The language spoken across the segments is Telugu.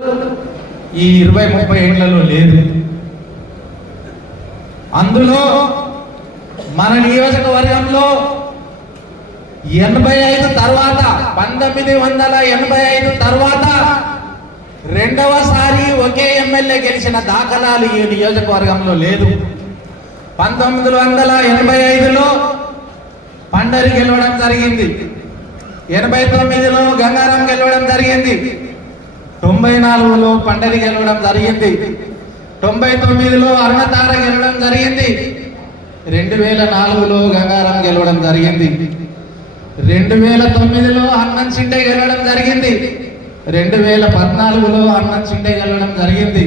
ఈ ఇరవై ముప్పై ఏళ్ళలో లేదు. అందులో మన నియోజకవర్గంలో ఎనభై ఐదు తర్వాత పంతొమ్మిది వందల ఎనభై ఐదు తర్వాత రెండవసారి ఒకే ఎమ్మెల్యే గెలిచిన దాఖలాలు ఈ నియోజకవర్గంలో లేదు. పంతొమ్మిది వందల ఎనభై ఐదులో పండరి గెలవడం జరిగింది. ఎనభై తొమ్మిదిలో గంగారాం గెలవడం జరిగింది. తొంభై నాలుగులో పండరి గెలవడం జరిగింది. తొంభై తొమ్మిదిలో అరుణతార గెలవడం జరిగింది. రెండు వేల నాలుగులో గంగారం గెలవడం జరిగింది. రెండు వేల తొమ్మిదిలో హనుమంత్ సిండే గెలవడం జరిగింది. రెండు వేల పద్నాలుగులో హనుమంత్ సిండే గెలవడం జరిగింది.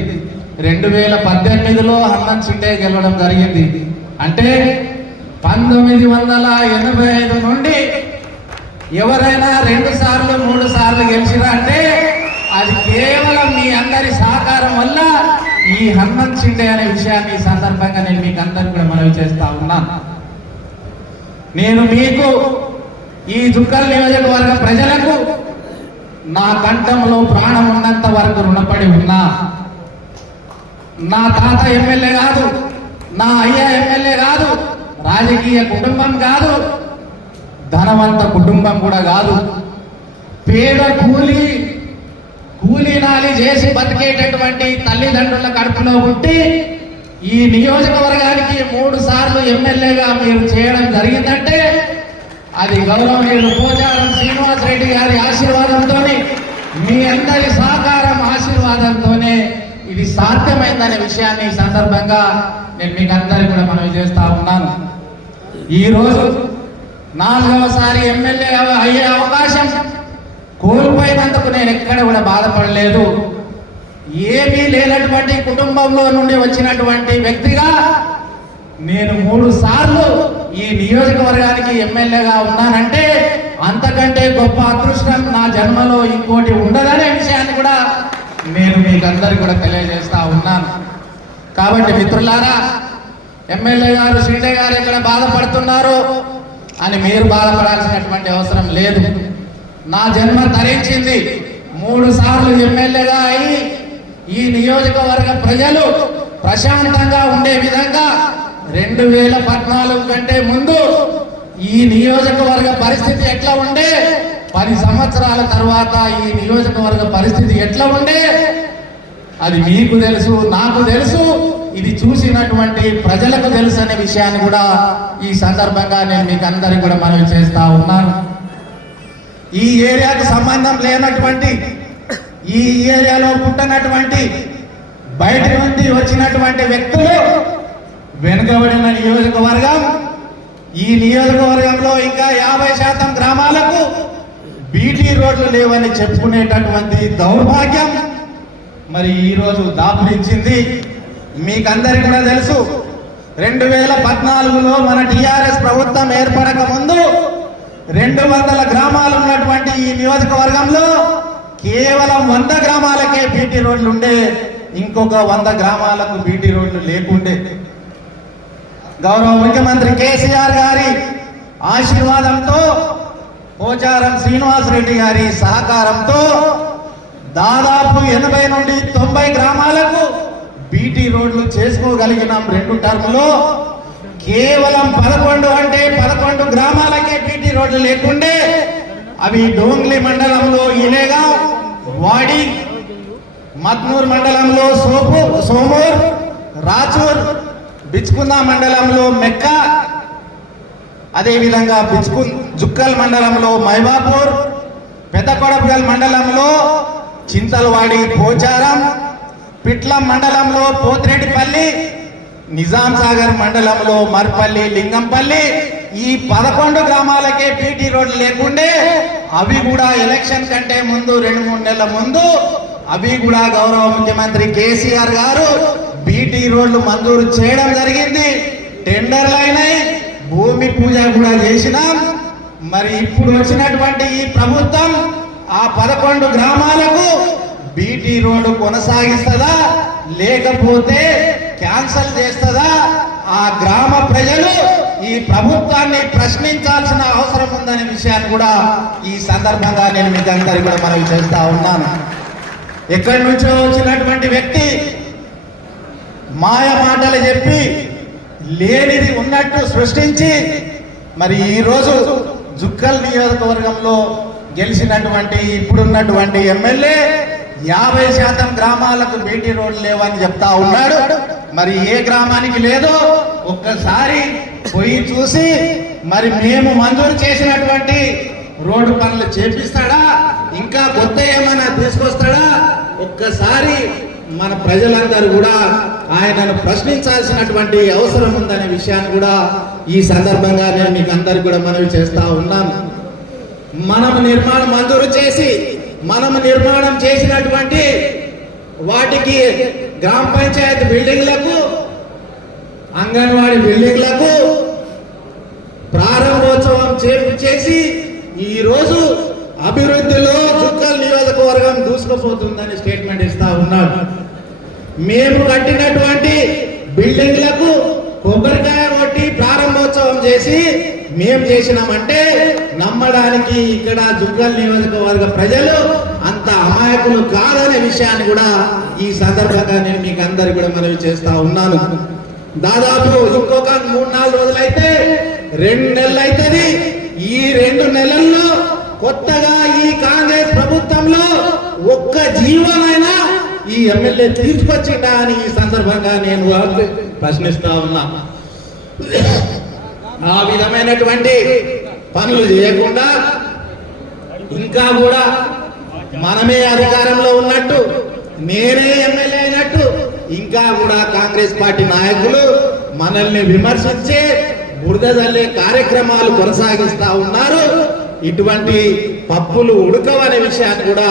రెండు వేల పద్దెనిమిదిలో హనుమంత్ సిండే గెలవడం జరిగింది. అంటే పంతొమ్మిది వందల ఎనభై ఐదు నుండి ఎవరైనా రెండు సార్లు మూడు సార్లు గెలిచినా అంటే అది కేవలం మీ అందరి సహకారం వల్ల ఈ హనుమంత్ షిండే అనే విషయాన్ని సందర్భంగా నేను మీకు అందరికి కూడా మనవి చేస్తా ఉన్నాను నేను మీకు ఈ జుక్కల్ నియోజకవర్గ ప్రజలకు నా కంఠంలో ప్రాణం ఉన్నంత వరకు రుణపడి ఉన్నా. నా తాత ఎమ్మెల్యే కాదు నా అయ్య ఎమ్మెల్యే కాదు రాజకీయ కుటుంబం కాదు ధనవంత కుటుంబం కూడా కాదు. పేద కూలి కూలీనాలి చేసి బతికేటటువంటి తల్లిదండ్రుల కడుపులో ఉంటే ఈ నియోజకవర్గానికి మూడు సార్లు ఎమ్మెల్యేగా మీరు చేయడం జరిగిందంటే అది గౌరవనీయులు పోచారం శ్రీనివాస్ రెడ్డి గారి ఆశీర్వాదంతో మీ అందరి సహకారం ఆశీర్వాదంతోనే ఇది సాధ్యమైందనే విషయాన్ని ఈ సందర్భంగా నేను మీకు అందరికి కూడా మనవి చేస్తా ఉన్నాను. ఈరోజు నాలుగవసారి ఎమ్మెల్యే అయ్యే అవకాశం కోల్పోయినందుకు నేను ఎక్కడ కూడా బాధపడలేదు. ఏమీ లేనటువంటి కుటుంబంలో నుండి వచ్చినటువంటి వ్యక్తిగా నేను మూడు సార్లు ఈ నియోజకవర్గానికి ఎమ్మెల్యేగా ఉన్నానంటే అంతకంటే గొప్ప అదృష్టం నా జన్మలో ఇంకోటి ఉండదనే విషయాన్ని కూడా నేను మీకు అందరికి కూడా తెలియజేస్తా ఉన్నాను. కాబట్టి మిత్రులారా ఎమ్మెల్యే గారు శ్రీడే గారు ఎక్కడ బాధపడుతున్నారు అని మీరు బాధపడాల్సినటువంటి అవసరం లేదు. నా జన్మ ధరించింది మూడు సార్లు ఎమ్మెల్యేగా అయి ఈ నియోజకవర్గ ప్రజలు ప్రశాంతంగా ఉండే విధంగా రెండు వేల పద్నాలుగు కంటే ముందు ఈ నియోజకవర్గ పరిస్థితి ఎట్లా ఉండే? పది సంవత్సరాల తర్వాత ఈ నియోజకవర్గ పరిస్థితి ఎట్లా ఉండే? అది మీకు తెలుసు నాకు తెలుసు. ఇది చూసినటువంటి ప్రజలకు తెలుసు అనే విషయాన్ని కూడా ఈ సందర్భంగా నేను మీకు అందరికి కూడా మనవి చేస్తా ఉన్నాను. ఈ ఏరియాకు సంబంధం లేనటువంటి ఈ ఏరియాలో పుట్టినటువంటి బయట నుండి వచ్చినటువంటి వ్యక్తులు వెనుకబడిన నియోజకవర్గం ఈ నియోజకవర్గంలో ఇంకా యాభై శాతం గ్రామాలకు బీటీ రోడ్లు లేవని చెప్పుకునేటటువంటి దౌర్భాగ్యం మరి ఈరోజు దాపురించింది. మీకందరికీ కూడా తెలుసు రెండు వేల పద్నాలుగులో మన టిఆర్ఎస్ ప్రభుత్వం ఏర్పడక ముందు రెండు వందల గ్రామాలు ఉన్నటువంటి ఈ నియోజకవర్గంలో కేవలం వంద గ్రామాలకే బీటీ రోడ్లు ఉండే ఇంకొక వంద గ్రామాలకు బీటీ రోడ్లు లేకుండే. గౌరవ ముఖ్యమంత్రి కేసీఆర్ గారి ఆశీర్వాదంతో పోచారం శ్రీనివాస్ రెడ్డి గారి సహకారంతో దాదాపు ఎనభై నుండి తొంభై గ్రామాలకు బీటీ రోడ్లు చేసుకోగలిగినాం రెండు టర్ములో. కేవలం పదకొండు అంటే పదకొండు గ్రామాలకే బీటీ రోడ్లు లేకుండే అవి డోంగ్లీ మండలంలో ఇలేగా వాడి మత్నూర్ మండలంలో సోపు సోమూర్ రాచూర్ బిచ్కుందా మండలంలో మెక్క అదేవిధంగా బిచ్కు జుక్కల్ మండలంలో మైబాపూర్ పెద్దకొడపగల్ మండలంలో చింతలవాడి పోచారం పిట్లం మండలంలో పోతిరెడ్డిపల్లి నిజాం సాగర్ మండలంలో మర్పల్లి లింగంపల్లి ఈ పదకొండు గ్రామాలకే బీటీ రోడ్లు లేకుండే అవి కూడా ఎలక్షన్ కంటే ముందు రెండు మూడు నెలల ముందు అవి కూడా గౌరవ ముఖ్యమంత్రి కేసీఆర్ గారు బీటీ రోడ్లు మంజూరు చేయడం జరిగింది. టెండర్లు అయినాయి భూమి పూజ కూడా చేసినాం. మరి ఇప్పుడు వచ్చినటువంటి ఈ ప్రభుత్వం ఆ పదకొండు గ్రామాలకు బీటీ రోడ్డు కొనసాగిస్తుందా? లేకపోతే క్యాన్సల్ చేస్తుందా? ఆ గ్రామ ప్రజలు ఈ ప్రభుత్వాన్ని ప్రశ్నించాల్సిన అవసరం ఉందనే విషయాన్ని కూడా ఈ సందర్భంగా నేను మీకు అందరికీ కూడా మనవి చేస్తా ఉన్నాను. ఎక్కడి నుంచో వచ్చినటువంటి వ్యక్తి మాయ మాటలు చెప్పి లేనిది ఉన్నట్టు సృష్టించి మరి ఈరోజు జుక్కల్ నియోజకవర్గంలో గెలిచినటువంటి ఇప్పుడున్నటువంటి ఎమ్మెల్యే యాభై శాతం గ్రామాలకు బీటీ రోడ్లు లేవని చెప్తా ఉన్నాడు. మరి ఏ గ్రామానికి లేదో ఒక్కసారి పోయి చూసి మరి మేము మంజూరు చేసినటువంటి రోడ్డు పనులు చేపిస్తాడా? ఇంకా కొత్త ఏమైనా తీసుకొస్తాడా? ఒక్కసారి మన ప్రజలందరూ కూడా ఆయనను ప్రశ్నించాల్సినటువంటి అవసరం ఉందనే విషయాన్ని కూడా ఈ సందర్భంగా నేను మీకు అందరికి కూడా మనవి చేస్తా ఉన్నాను. మనం నిర్మాణం మంజూరు చేసి మనం నిర్మాణం చేసినటువంటి వాటికి గ్రామ పంచాయతీ బిల్డింగ్లకు అంగన్వాడీ బిల్డింగ్లకు ప్రారంభోత్సవం చేసి ఈరోజు అభివృద్ధిలో చుక్కల్ నియోజకవర్గం దూసుకుపోతుందని స్టేట్మెంట్ ఇస్తా ఉన్నాడు మేము కట్టినటువంటి బిల్డింగ్లకు కొబ్బరికాయ కొట్టి ప్రారంభోత్సవం చేసి మేము చేసినామంటే నమ్మడానికి ఇక్కడ జుగ్గల్ నియోజకవర్గ ప్రజలు నాయకులు కాదనే విషయాన్ని కూడా ఈ సందర్భంగా నేను మీకు అందరు కూడా మనవి చేస్తా ఉన్నాను. దాదాపు ఇంకొక మూడు నాలుగు రోజులైతే రెండు నెలలు అవుతుంది ఈ రెండు నెలల్లో కొత్తగా ఈ కాంగ్రెస్ ప్రభుత్వంలో ఒక్క జీవనైనా ఈ ఎమ్మెల్యే తీసుకొచ్చిందా అని ఈ సందర్భంగా నేను ప్రశ్నిస్తా ఉన్నా. ఆ విధమైనటువంటి పనులు చేయకుండా ఇంకా కూడా మనమే అధికారంలో ఉన్నట్టు నేనే ఎమ్మెల్యే అయినట్టు ఇంకా కూడా కాంగ్రెస్ పార్టీ నాయకులు మనల్ని విమర్శించే బురద జల్లే కార్యక్రమాలు కొనసాగిస్తా ఉన్నారు. ఇటువంటి పప్పులు ఉడకవనే విషయాన్ని కూడా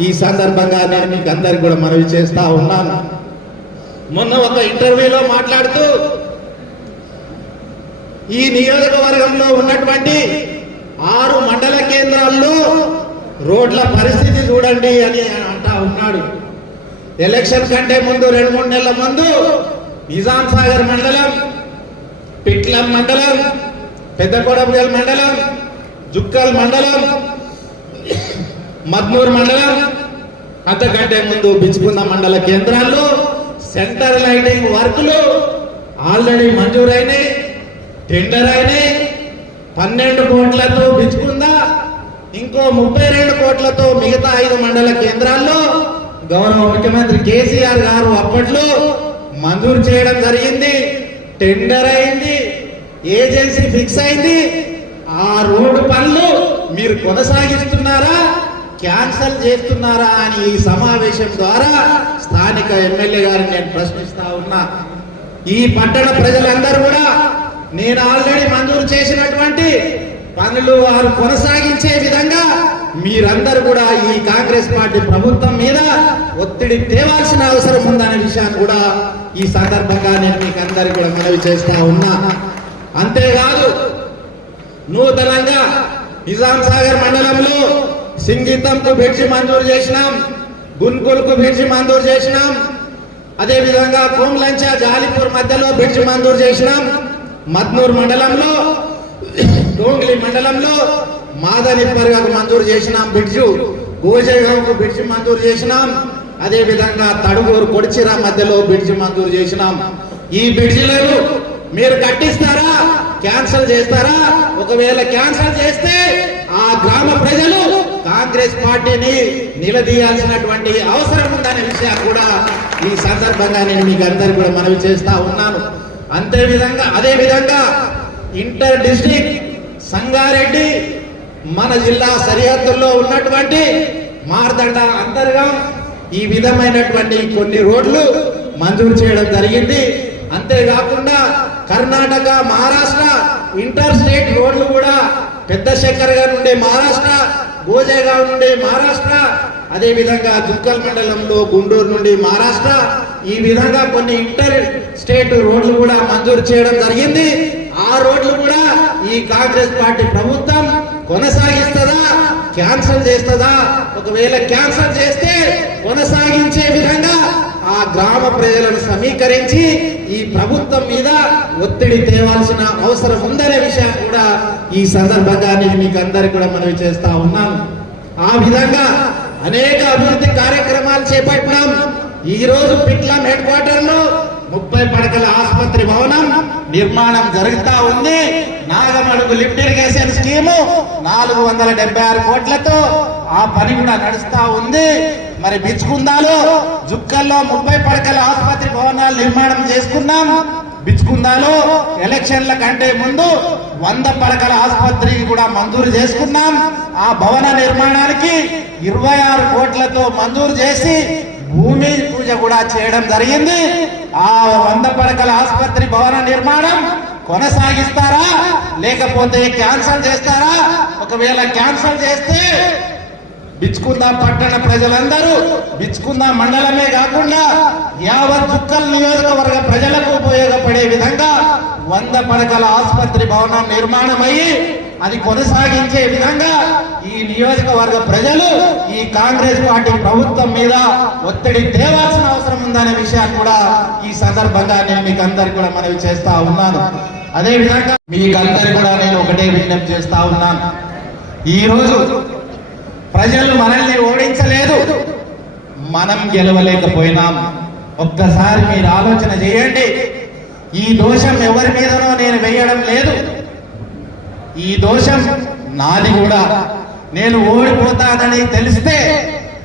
ఈ సందర్భంగా నేను మీకు అందరికి కూడా మనవి చేస్తా ఉన్నాను. మొన్న ఒక ఇంటర్వ్యూలో మాట్లాడుతూ ఈ నియోజకవర్గంలో ఉన్నటువంటి ఆరు మండల కేంద్రాల్లో రోడ్ల పరిస్థితి చూడండి అని అంటా ఉన్నాడు. ఎలక్షన్ కంటే ముందు రెండు మూడు నెలల ముందు నిజాం సాగర్ మండలం పిట్లం మండలం పెద్దకొడబుగల్ మండలం జుక్కల్ మండలం మద్నూర్ మండలం అంతకంటే ముందు బిచ్చుకున్న మండల కేంద్రాల్లో సెంటర్ లైటింగ్ వర్కులు ఆల్రెడీ మంజూరైనాయి టెండర్ అయినాయి పన్నెండు కోట్లతో బిచ్చుకున్న ఇంకో ముప్పై రెండు కోట్లతో మిగతా ఐదు మండల కేంద్రాల్లో గౌరవ ముఖ్యమంత్రి కేసీఆర్ గారు అప్పట్లో మంజూరు చేయడం జరిగింది టెండర్ అయింది ఏజెన్సీ ఫిక్స్ అయింది. ఆ రోడ్డు పనులు మీరు కొనసాగిస్తున్నారా క్యాన్సల్ చేస్తున్నారా అని ఈ సమావేశం ద్వారా స్థానిక ఎమ్మెల్యే గారిని నేను ప్రశ్నిస్తా ఉన్నా. ఈ పట్టణ ప్రజలందరూ కూడా నేను ఆల్రెడీ మంజూరు చేసినటువంటి పనులు వారు కొనసాగించే విధంగా మీరందరూ కూడా ఈ కాంగ్రెస్ పార్టీ ప్రభుత్వం మీద ఒత్తిడి తేవాల్సిన అవసరం ఉందనే విషయాన్ని కూడా ఈ సందర్భంగా నేను మీకు అందరికి కూడా మనవి చేస్తా ఉన్నా. అంతేకాదు నూతనంగా నిజాం సాగర్ మండలంలో సింగీతంకు బ్రిడ్జి మంజూరు చేసినాం గున్కుల్కు బ్రిడ్జి మంజూరు చేసినాం అదే విధంగా కోమ్లంచ జాలిపూర్ మధ్యలో బ్రిడ్జి మంజూరు చేసినాం మద్నూర్ మండలంలో డోంగ్లీ మండలంలో మాదని మంజూరు చేసినాం బ్రిడ్జ్. గోజేగాంకు బ్రిడ్జ్ మంజూరు చేసినాం. అదే విధంగా తడుగూరు కొడిచిర మధ్యలో బ్రిడ్జి మంజూరు చేసినాం. ఈ బ్రిడ్జిలను మీరు కట్టిస్తారా? క్యాన్సల్ చేస్తారా? ఒకవేళ క్యాన్సల్ చేస్తే ఆ గ్రామ ప్రజలు కాంగ్రెస్ పార్టీని నిలదీయాల్సినటువంటి అవసరం ఉందనే విషయాన్ని కూడా ఈ సందర్భంగా నేను మీకు అందరికి కూడా మనవి చేస్తా ఉన్నాను. అంతే విధంగా అదే విధంగా ఇంటర్ డిస్ట్రిక్ట్ సంగారెడ్డి మన జిల్లా సరిహద్దుల్లో ఉన్నటువంటి మార్దండ అంతర్గం ఈ విధమైనటువంటి కొన్ని రోడ్లు మంజూరు చేయడం జరిగింది. అంతేకాకుండా కర్ణాటక మహారాష్ట్ర ఇంటర్ స్టేట్ రోడ్లు కూడా పెద్ద శంకర్ నుండి మహారాష్ట్ర గోజేగావ్ నుండి మహారాష్ట్ర అదేవిధంగా జుక్కల్ మండలంలో గుంటూరు నుండి మహారాష్ట్ర ఈ విధంగా కొన్ని ఇంటర్ స్టేట్ రోడ్లు కూడా మంజూరు చేయడం జరిగింది. ఈ కాంగ్రెస్ పార్టీ ప్రభుత్వం కొనసాగిస్తుందా? క్యాన్సల్ చేస్తుందా? ఒకవేళ క్యాన్సల్ చేస్తే కొనసాగించే విధంగా ఆ గ్రామ ప్రజలను సమీకరించి ఈ ప్రభుత్వం మీద ఒత్తిడి తేవాల్సిన అవసరం ఉందనే విషయాన్ని కూడా ఈ సందర్భంగా నేను మీకు అందరికి కూడా మనవి చేస్తా ఉన్నాను. ఆ విధంగా అనేక అభివృద్ధి కార్యక్రమాలు చేపట్టినాం. ఈ రోజు పిట్లం హెడ్ క్వార్టర్లో ముప్పై పడకల ఆసుపత్రి భవనం నిర్మాణం జరుగుతా ఉంది. నాగమడుగు లిఫ్ట్ ఇరిగేషన్ స్కీము నాలుగు వందల డెబ్బై ఆరు కోట్లతో ఆ పని కూడా నడుస్తా ఉంది. మరి బిచ్చుకుందాలో జుక్కల్లో ముప్పై పడకల ఆసుపత్రి భవనాలు నిర్మాణం చేసుకున్నాం. బిచ్చుకుందాలో ఎలక్షన్ల కంటే ముందు వంద పడకల ఆసుపత్రికి కూడా మంజూరు చేసుకున్నాం. ఆ భవన నిర్మాణానికి ఇరవై ఆరు కోట్లతో మంజూరు చేసి భూమి పూజ కూడా చేయడం జరిగింది. ఆ వంద పడకల ఆసుపత్రి భవన నిర్మాణం కొనసాగిస్తారా? లేకపోతే క్యాన్సల్ చేస్తారా? ఒకవేళ క్యాన్సల్ చేస్తే బిచ్చుకుందా పట్టణ ప్రజలందరూ బిచ్చుకుందా మండలమే కాకుండా యావత్ చుక్కల్ నియోజకవర్గ ప్రజలకు ఉపయోగపడే విధంగా వంద పడకల ఆసుపత్రి భవనం నిర్మాణం అయ్యి అది కొనసాగించే విధంగా ఈ నియోజకవర్గ ప్రజలు ఈ కాంగ్రెస్ పార్టీ ప్రభుత్వం మీద ఒత్తిడి తేవాల్సిన అవసరం ఉందనే విషయాన్ని కూడా ఈ సందర్భంగా నేను మీకు అందరికి కూడా మనవి చేస్తా ఉన్నాను. అదే విధంగా మీకందరికి కూడా నేను ఒకటే విజ్ఞప్తి చేస్తా ఉన్నాను. ఈ రోజు ప్రజలు మనల్ని ఓడించలేదు. మనం గెలవలేకపోయినాం. ఒక్కసారి మీరు ఆలోచన చేయండి. ఈ దోషం ఎవరి మీదనో నేను వేయడం లేదు. ఈ దోషం నాది కూడా. నేను ఓడిపోతానని తెలిస్తే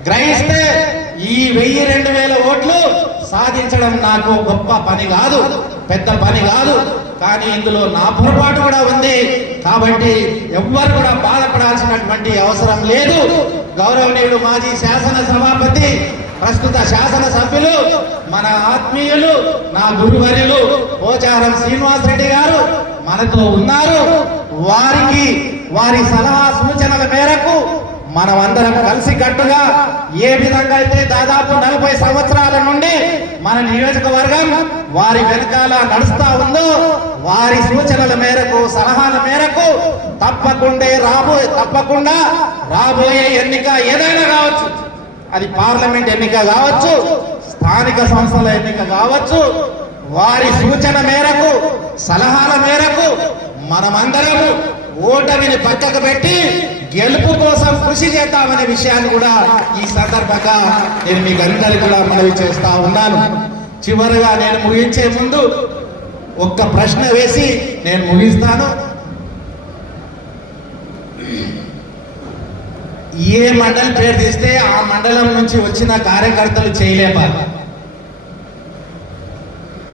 గ్రహిస్తే ఈ వెయ్యి రెండు వేల ఓట్లు సాధించడం నాకు గొప్ప పని కాదు పెద్ద పని కాదు. కానీ ఇందులో నా పొరపాటు కూడా ఉంది. కాబట్టి ఎవ్వరు కూడా బాధపడాల్సినటువంటి అవసరం లేదు. గౌరవనీయుడు మాజీ శాసన సభాపతి ప్రస్తుత శాసన సభ్యులు మన ఆత్మీయులు నా గురువర్యులు పోచారం శ్రీనివాస్ రెడ్డి గారు మనతో ఉన్నారు. వారికి వారి సలహా సూచనల మేరకు మనమందరం కలిసి కట్టుగా ఏ విధంగా అయితే దాదాపు నలభై సంవత్సరాల నుండి మన నియోజకవర్గం వారి వెనకాల నడుస్తా ఉందో వారి సూచనల మేరకు సలహాల మేరకు తప్పకుండా రాబో తప్పకుండా రాబోయే ఎన్నిక ఏదైనా కావచ్చు. అది పార్లమెంట్ ఎన్నిక కావచ్చు స్థానిక సంస్థల ఎన్నిక కావచ్చు వారి సూచన మేరకు సలహాల మేరకు మనమందరము ఓటమిని పక్కకు పెట్టి గెలుపు కోసం కృషి చేద్దామనే విషయాన్ని కూడా ఈ సందర్భంగా నేను మీకు అందరికీ కూడా మనవి చేస్తా ఉన్నాను. చివరిగా నేను ముగించే ముందు ఒక్క ప్రశ్న వేసి నేను ముగిస్తాను. ఏ మండలం పేరు తీస్తే ఆ మండలం నుంచి వచ్చిన కార్యకర్తలు చేయలేపాలి.